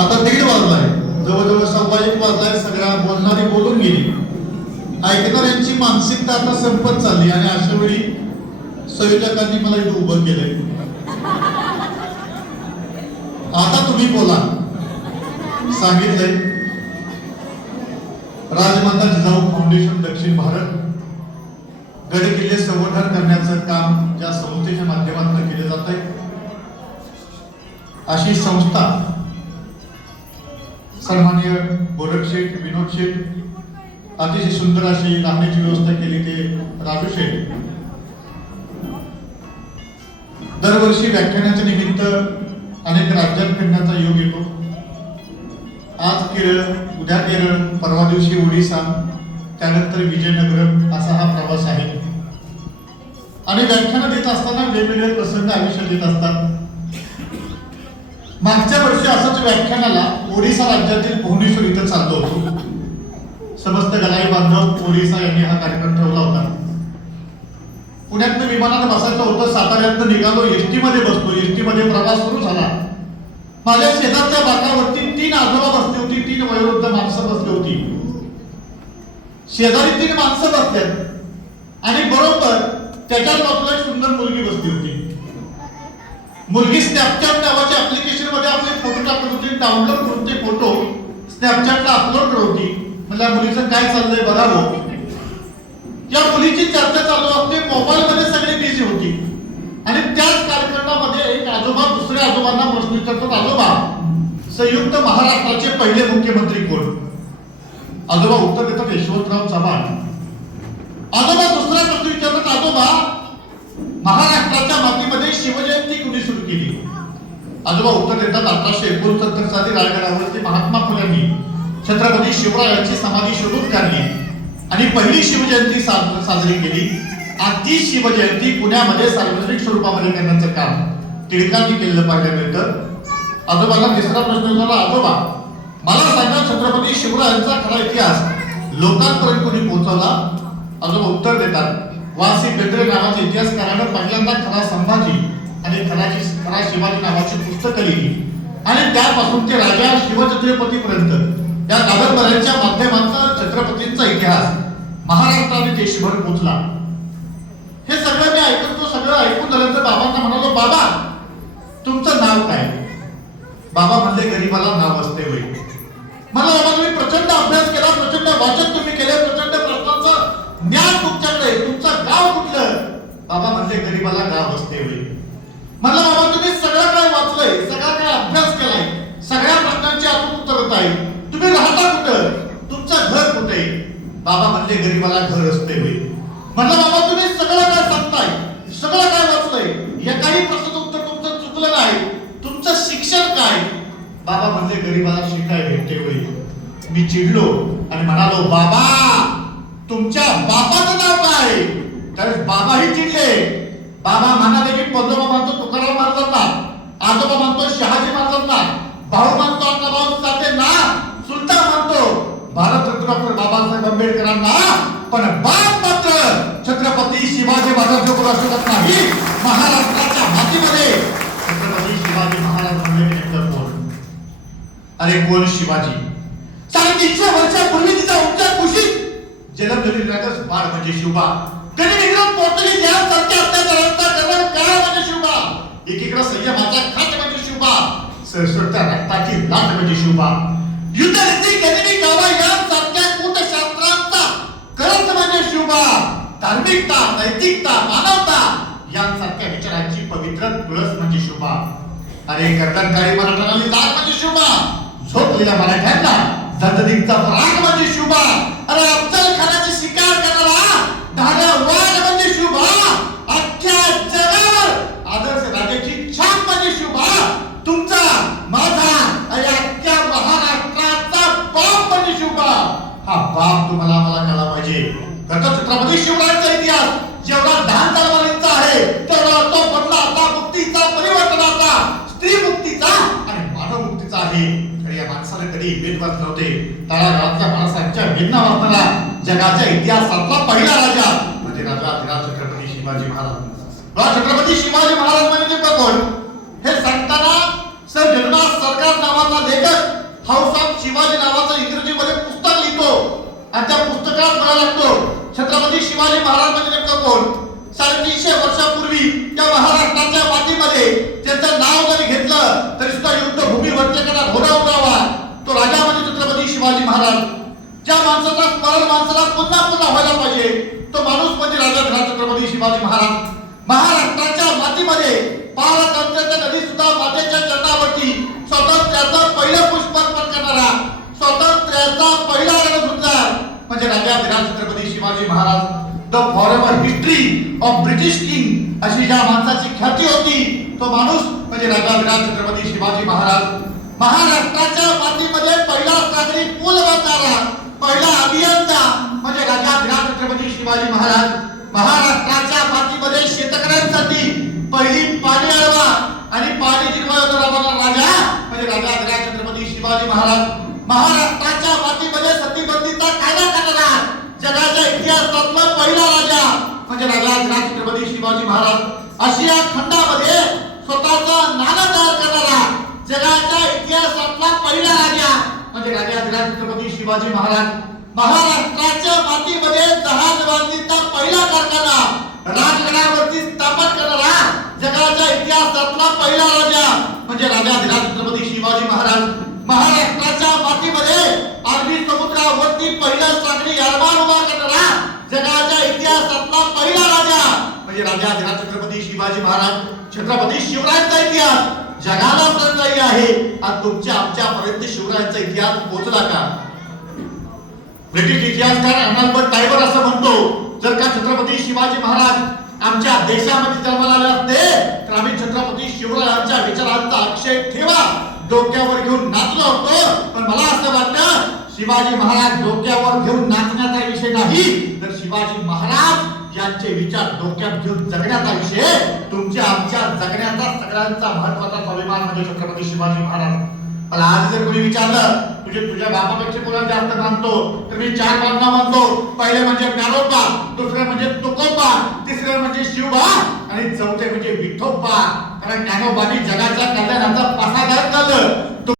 आता 1:30 वाजलाय, जवळजवळ 1:15 वाजलाय. सगळ्या बोलणारी बोलून गेली. ऐकणाऱ्यांची मानसिकता आता संपत चालली आणि अशा वेळी संयोजकांनी मला इथे उभं केलंय. आता तुम्ही बोला. सांगितलंय राजमाता जिजाऊ फाउंडेशन दक्षिण भारत गड किल्ले संवर्धन करण्याचं काम ज्या संस्थेच्या माध्यमातून केले जात आहे, अशी संस्था सन्माननीय गोरख शेठ, विनोद शेठ अतिशय सुंदर अशी राहण्याची व्यवस्था केली ते राजू शेठ. दरवर्षी व्याख्यानाच्या निमित्त अनेक राज्यात फिरण्याचा योग येतो. आज केरळ, उद्या केरळ, परवा दिवशी ओडिसा, त्यानंतर विजयनगरम असा हा प्रवास आहे. आणि व्याख्यान देत असताना वेगवेगळे प्रसंग आयुष्यात येत असतात. मागच्या वर्षी असंच व्याख्यानाला ओडिसा राज्यातील भुवनेश्वर इथं चाललो होतो. समस्त गलाई बांधव ओडिसा यांनी हा कार्यक्रम ठेवला होता. पुण्यातनं विमानात बसायचं होतं. साताऱ्यात निघालो, एसटी मध्ये बसलो. एसटी मध्ये प्रवास सुरू झाला. माझ्या शेजारच्या बाकावरती 3 आजोबा बसली होती, 3 वयोवृद्ध माणसं बसली होती. शेजारी 3 माणसं बसल्यात आणि बरोबर त्याच्या बाजूला एक सुंदर मुलगी बसली होती. मुलगी स्नॅपचॅट नावाच्या ऍप्लिकेशन मध्ये आपले फोटो टाकत होती. डाउनलोड करून ते फोटो स्नॅपचॅटला अपलोड करत होती. म्हणजे मुलीचं काय चाललंय बघावं. या मुलीची चर्चा चालू असते. मोबाईल मध्ये सगळी बिझी होती आणि त्याच कार्यक्रमामध्ये एक आजोबा दुसऱ्या आजोबांना प्रश्न विचारतात, आजोबा संयुक्त महाराष्ट्राचे पहिले मुख्यमंत्री कोण? आजोबा उत्तर देतात, यशवंतराव चव्हाण. आजोबा दुसरा प्रश्न विचारतात, आजोबा महाराष्ट्राच्या मातीमध्ये शिवजयंती कुणी सुरू केली? आजोबा उत्तर देतात, 1869 साली रायगडावरती महात्मा फुल्यांनी छत्रपती शिवरायांची समाधी शोधून काढली आणि पहिली शिवजयंती साजरी केली. आणि ती शिवजयंती पुण्यामध्ये सार्वजनिक स्वरूपामध्ये करण्याचं काम टिळकांनी केलेलं पाहायला मिळतं. आजोबांना तिसरा प्रश्न विचारला, आजोबा मला सांगा छत्रपती शिवरायांचा खरा इतिहास लोकांपर्यंत कोणी पोहोचवला? आजोबा उत्तर देतात, वासी बेंद्रे नावाच्या इतिहासकारानं पहिल्यांदा खरा संभाजी आणि खरा शिवाजी नावाची पुस्तकं लिहिली आणि त्यापासून ते राजा शिवछत्रपतीपर्यंत या कादंबऱ्यांच्या माध्यमातून छत्रपतींचा इतिहास महाराष्ट्र आणि देशभर पोहोचला. हे सगळं मी ऐकतो. सगळं ऐकून झाल्यानंतर बाबांना म्हणालो, बाबा तुमचं नाव काय? बाबा म्हणले, गरीबाला नाव असते होय. मला बाबा तुम्ही प्रचंड अभ्यास केला, प्रचंड वाचन तुम्ही केले, प्रचंड प्रश्नांचं ज्ञान तुमच्याकडे, तुमचं गाव कुठलं? बाबा म्हणले, गरीबाला गाव असते होय. म्हणलं, बाबा तुम्ही सगळं काय वाचलंय, सगळा काय अभ्यास केलाय, सगळ्या प्रश्नांची आपण उत्तर देत आहे, तुम्ही राहता कुठं? तुमचं घर कुठे? बाबा म्हणले, गरीबाला घर असते होय. म्हणलं, बाबा तुम्ही सगळं काय सांगताय, सगळं काय वाचलंय, या काही प्रश्नाचं उत्तर तुमचं चुकलं नाही, तुमचं शिक्षण काय? बाबा म्हणले, गरीबाला शिकाय भेटते होय. मी चिडलो आणि म्हणालो, बाबा तुमच्या बापाचं नाव काय? त्यावेळेस बाबाही चिडले. बाबा म्हणाले की पंजोबा मानतो तुकाराम महाराजांना, आजोबा मानतो शहाजी महाराजांना, भाऊ मानतो अण्णाभाऊ साठेंना, सुलतान मानतो भारतरत्न डॉक्टर बाबासाहेब आंबेडकरांना, पण बाप मात्र छत्रपती शिवाजी महाराज जो शकत नाही. महाराष्ट्राच्या मातीमध्ये छत्रपती शिवाजी महाराज म्हणजे कोण? अरे कोण शिवाजी? 350 वर्षापूर्वी तिचा उच्चार कुशीत जन्मलेली रागस बाळ म्हणजे शिवबा. कधी विक्रम पोर्तुगीज यांसारख्या अत्याचारांचा गरज काळ म्हणजे शिवबा. एकीकडे संयमाचा खात म्हणजे शिवबा, सरसरत्या रक्ताची लाट म्हणजे शिवबा. युद्धनीती गनिमी कावा यांसारख्या कूटशास्त्रांचा करत म्हणजे शिवबा. धार्मिकता, नैतिकता, मानवता यांसारख्या विचारांची पवित्र तुळस म्हणजे शिवबा. अरे गर्दनकारी मराठ्यांनी जात म्हणजे शिवबा. झोपलेल्या मराठ्यांना दंडदीचा पराग म्हणजे शिवबा. अरे अफजल खानाची शिकार करणारा धाड्या वाघ म्हणजे शिवबा. अख्ख्या जगावर आदर्श राजाची छाप म्हणजे शिवबा. तुमचा माझा अख्ख्या महाराष्ट्राचा बाप म्हणजे शिवबा. हा बाप तुम्हाला मला कळला पाहिजे. छत्रपती शिवरायांचा इतिहास जेवढा दान तलवारींचा आहे तेवढा तो बदलाचा, मुक्तीचा, परिवर्तनाचा, स्त्री मुक्तीचा आणि मानव मुक्तीचा आहे. या माणसाला कधी भेदभाव नव्हते. तळागाळातल्या माणसांच्या भिन्न वासनाला जगाच्या इतिहासातला पहिला राजा म्हणजे राजा छत्रपती शिवाजी महाराज. छत्रपती शिवाजी महाराज म्हणजे कोण? हे सांगताना सर जगन्नाथ सरकार नावाचा लेखक हाऊस ऑफ शिवाजी नावाचं इंग्रजीमध्ये पुस्तक लिहितो आणि त्या पुस्तकात म्हणायला लागतो छत्रपती शिवाजी महाराज म्हणजे नेमकं कोण? 350 वर्षापूर्वी या महाराष्ट्राच्या मातीमध्ये त्यांचं नाव जरी घेतलं तरी सुद्धा युद्धभूमीवरती एखादा घोडा उडावा तो राजा म्हणजे छत्रपती शिवाजी महाराज. ज्या माणसाचा स्मरण माणसाला पुन्हा पुन्हा व्हायला पाहिजे तो माणूस म्हणजे राजा छत्रपती शिवाजी महाराज. महाराष्ट्राच्या मातीमध्ये पालकमंत्र्याच्या नदी सुद्धा मातेच्या चरणावरती स्वातंत्र्याचं पहिलं पुष्प अर्पण करणारा, स्वातंत्र्याचा पहिला रणधुंजार म्हणजे राजा Chhatrapati Shivaji Maharaj. The forever history of British king अशी ज्या माणसाची ख्याती होती तो माणूस म्हणजे राजा छत्रपती शिवाजी महाराज. महाराष्ट्राच्या मातीमध्ये पहिला सागरी पूल बांधणारा पहिला अभियंता म्हणजे राजा छत्रपती शिवाजी महाराज. महाराष्ट्राच्या मातीमध्ये शेतकऱ्यांसाठी पहिली पाणी अडवा आणि पाणी जिरवायचा राजा म्हणजे राजा छत्रपती शिवाजी महाराज. महाराष्ट्राच्या मातीमध्ये सतीबंदीचा कायदा करणारा जगाच्या इतिहासातला पहिला राजा म्हणजे राजा छत्रपती शिवाजी महाराज. आशिया खंडामध्ये स्वतःचा नाणं तयार करणारा जगाच्या इतिहासातला पहिला राजा म्हणजे राजा छत्रपती शिवाजी महाराज. महाराष्ट्राच्या मातीमध्ये जहाज बांधणीचा पहिला कारखाना राजगडावरती स्थापन करणारा जगाच्या इतिहासातला पहिला राजा म्हणजे राजा छत्रपती शिवाजी महाराज. महाराष्ट्राच्या मातीमध्ये अरबी समुद्रावरती पहिला सागरी यारमान उभा करणारा जगाच्या इतिहासातला पहिला राजा म्हणजे राजा छत्रपती शिवाजी महाराज. छत्रपती शिवरायांचा इतिहास जगाला समजायला आहे आणि तुमच्या आमच्यापर्यंत शिवरायांचा इतिहास पोहोचला का? ब्रिटिश इतिहासकार अल्बर्ट टायबर असं म्हणतो जर का छत्रपती शिवाजी महाराज आमच्या देशामध्ये जन्माला आले असते तर आम्ही छत्रपती शिवरायांच्या विचारांचा अक्षय ठेवा डोक्यावर घेऊन नाचलो होतो. पण मला असं वाटतं शिवाजी महाराज डोक्यावर घेऊन नाचण्याचा विषय नाही तर शिवाजी महाराज यांचे विचार डोक्यात घेऊन जगण्याचा विषय. तुमच्या आमच्या जगण्याचा सगळ्यांचा महत्त्वाचा स्वाभिमान म्हणजे छत्रपती शिवाजी महाराज. मला आज जर कोणी विचारलं तुझ्या बापापेक्षा कोणाला जास्त मानतो तर मी 4 बाबांना मानतो. पहिले म्हणजे ज्ञानोबा, दुसरे म्हणजे तुकोबा, तिसरे म्हणजे शिवबा आणि चौथे म्हणजे विठोबा. कारण ज्ञानोबानी जगाच्या कल्याणाचा पासादार झालं